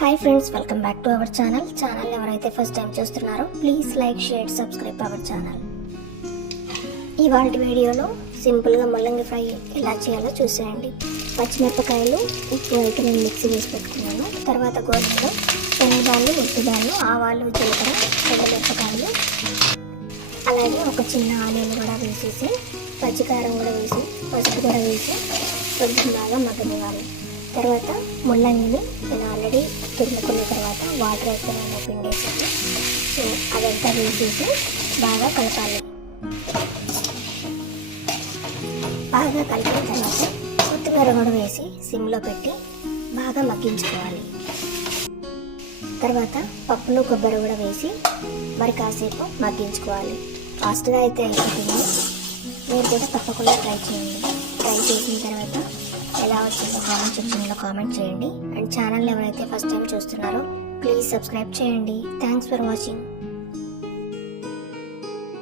Hi friends, welcome back to our channel. ఎవరైతే first time చూస్తున్నారో please like, share, subscribe our channel. ఇవాళ వీడియోలో సింపుల్గా ముల్లంగి ఫ్రై ఎలా చేయాలో చూసేయండి. పచ్చిమిరపకాయలు, ఉప్పు అయితే నేను మిక్సీ వేసి పెట్టుకున్నాను. తర్వాత గోధుమలు, శనగదాలు, ఉద్దిదాలు, ఆవాలు, జీలకర్ర, ఎండుమిరపకాయలు, అలాగే ఒక చిన్న ఆనియన్ కూడా వేసేసి, పచ్చికారం కూడా వేసి, పసుపు కూడా వేసి కొంచెం బాగా మగ్గనివ్వాలి. తర్వాత ముల్లంగిని నేను ఆల్రెడీ తురుముకున్న తర్వాత వాటర్ అయితే నేను పిండేసాను. సో అదంతా వేసేసి బాగా కలపాలి. బాగా కలిపిన తర్వాత కొత్తిమీర కూడా వేసి సిమ్లో పెట్టి బాగా మగ్గించుకోవాలి. తర్వాత పప్పులు, కొబ్బరి కూడా వేసి మరి కాసేపు మగ్గించుకోవాలి. ఫాస్ట్గా అయితే అయిపోతుంది. మీరు కూడా తప్పకుండా ట్రై చేయండి. ట్రై చేసిన తర్వాత ఎలా వచ్చిందో కామెంట్ సెక్షన్లో కామెంట్ చేయండి. అండ్ ఛానల్ ఎవరైతే ఫస్ట్ టైం చూస్తున్నారో ప్లీజ్ సబ్స్క్రైబ్ చేయండి. Thanks for watching.